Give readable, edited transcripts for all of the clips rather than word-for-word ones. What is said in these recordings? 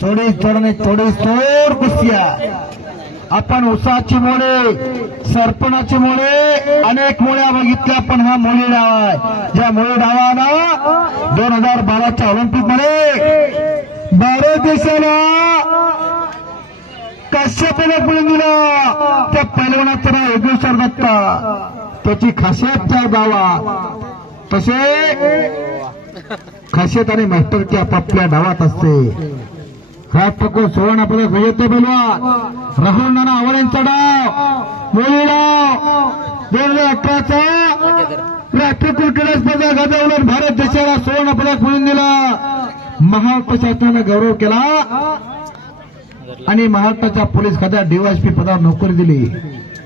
थोडी तोडणे थोडी तोड कुस्त्या. आपण उसाची मोळे, सरपणाची मोळे, अनेक मोळ्या बघितल्या, पण हा मोळी डाव आहे. ज्या मोळी डावानं 2012च्या ऑलिम्पिक मध्ये भारत देशाला कश्य पदक मिळून दिला. त्या पैलवानाचं नाव योगेश्वर दत्ता. त्याची खासियत त्या गावात. तसे खासियत आणि मास्टर की आपापल्या डावात असते. राष्ट्रकुल सुवर्ण पदक विजेते पैलवान राहुल नाना आवळेंचा डाव, मोळी डाव 2018चा राष्ट्रकुल क्रीडा स्पर्धा गाजवून भारत देशाला सुवर्ण पदक मिळवून दिला. महाराष्ट्र शासनाने गौरव केला आणि महाराष्ट्राच्या पोलीस खात्यात डीवायएसपी पदावर नोकरी दिली.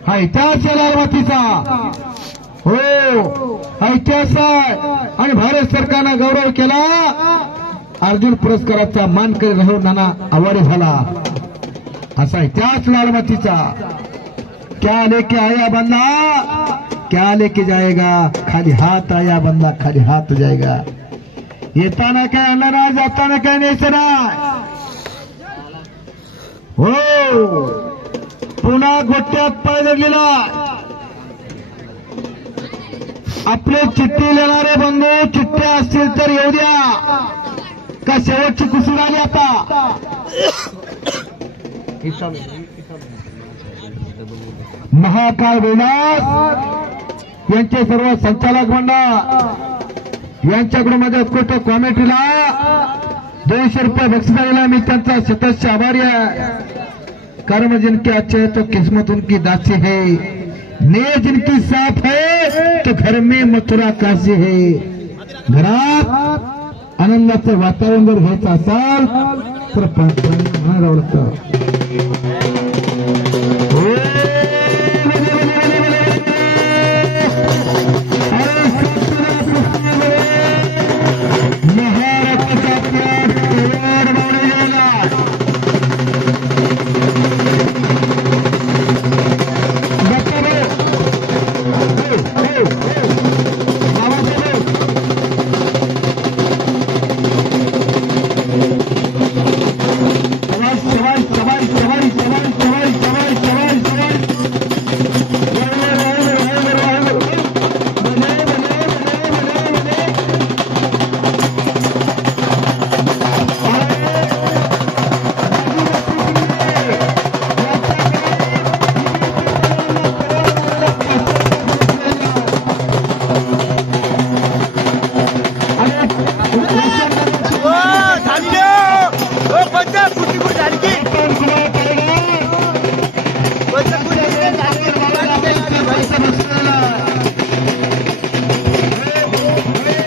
हा इतिहास आहे लाल मातीचा. हो, हा इतिहास आहे. आणि भारत सरकारने गौरव केला. अर्जुन पुरस्काराचा मानकरी राहुल नाना आवाडे झाला. असा इतिहास लाल मातीचा. क्या लेके आया बंदा क्या लेके जाएगा, खाली हात आया बंदा खाली हात जाएगा. येताना काय आणलं नाही, जाताना काय न्यायचं नाही. हो, पुन्हा गोट्यात पाय गेला. आपले चिठ्ठी लिहिणारे बंधू चिठ्ठ्या असतील तर येऊ द्या. का शेवटची कुसूर आली आता. महाकाळ विलास यांचे सर्व संचालक मंडळ यांच्याकडून माझ्या उत्कृष्ट कॉमेंट्रीला 200 रुपये बक्षीस आलेला. मी त्यांचा सतत आभारी आहे. कर्म जिनके अच्छे है तो किस्मत उनकी दासी है, नीयत जिनकी साफ है तो घर में मथुरा काशी है. घरात आनंदाचं वातावरण जर घ्यायचं असाल तर आवडतं.